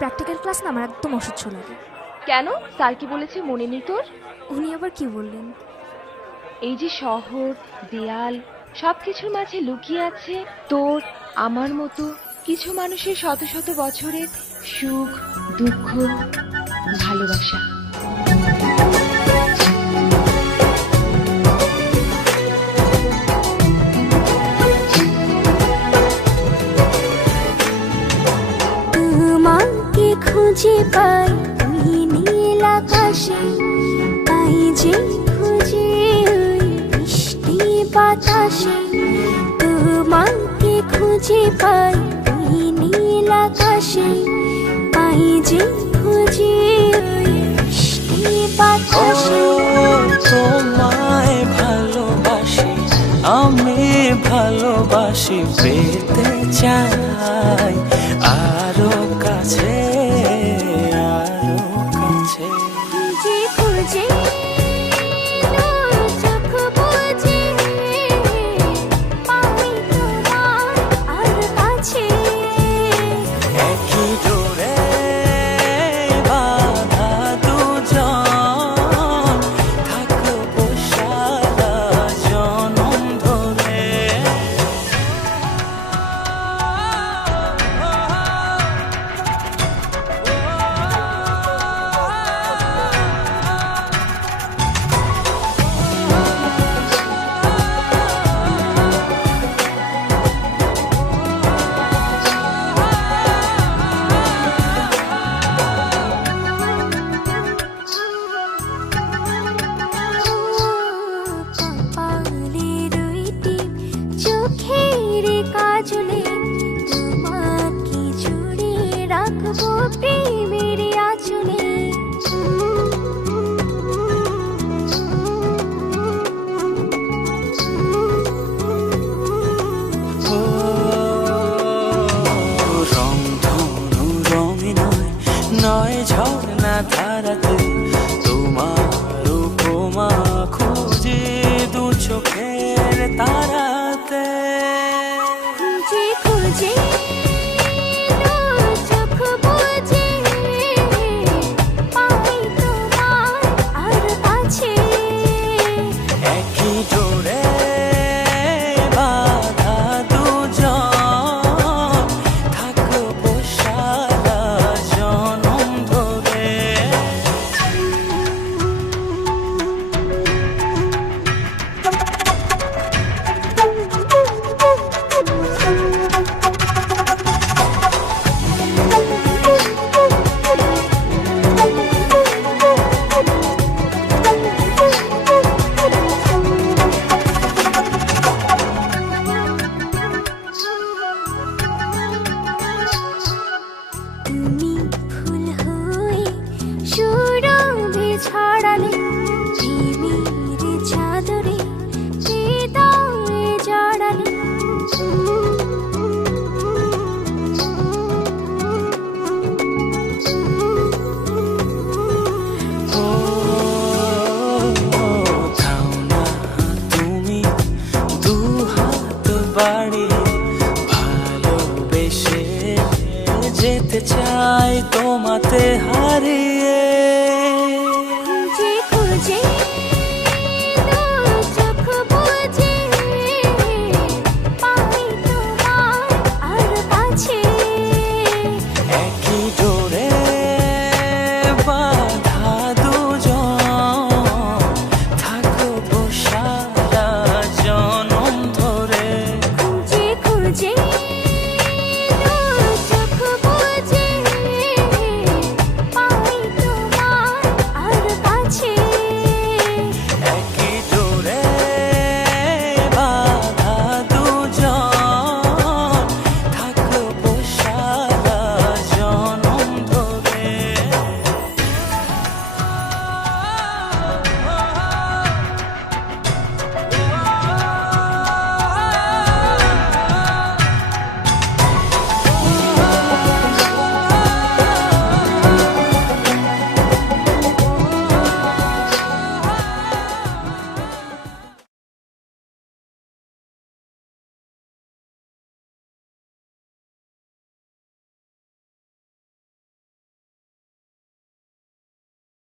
Practical class না আমার একদম অসহ্য লাগে। কেন? স্যার কি বলেছে মনে নেই তোর? উনি আবার কি বললেন? এই যে শহর, দেয়াল, সবকিছুর মাঝে লুকিয়ে আছে তোর আমার মতো কিছু মানুষের শত শত বছরের সুখ, দুঃখ, ভালোবাসা। তোমাকে খুঁজে পাই ওই নীল আকাশে, তাই যে খুঁজে ওই বৃষ্টি বাতাসে। তোমাকে খুঁজে পাই ওই নীল আকাশে, তাই যে খুঁজে ওই বৃষ্টি বাতাসে। তোমায় ভালোবাসি, আমি ভালোবাসি, পেতে চাই আরো কাছে, আরো কাছে। খুঁজে খুঁজে তোর চোখ বুজে পাই তোমার আর কাছে। একই ডোরে বাঁধা দুজন, থাকবো সারা জনম ধরে। কপালে দুইটি চোখের কাজলে, তোমাকে জুড়ে রাখবো প্রেমের আঁচলে। রংধনু রঙে নয়, নয় ঝর্ণা ধারাতে, তোমার উপমা খুঁজে দু চোখের তারাতে। খুঁজে খুঁজে তোর চোখ বুজে পাই তোমার আর কাছে। একই ডোরে বাঁধা দুজন, থাকবো সারা জনম ধরে। তুমি ফুল হয়ে সুরভি ছড়ালে, প্রেমের চাদরে হৃদয়ে জড়ালে। ও থাও না তুমি দু হাত বাড়িয়ে, ভালোবেসে যেতে চাই তোমাতে হারিয়ে।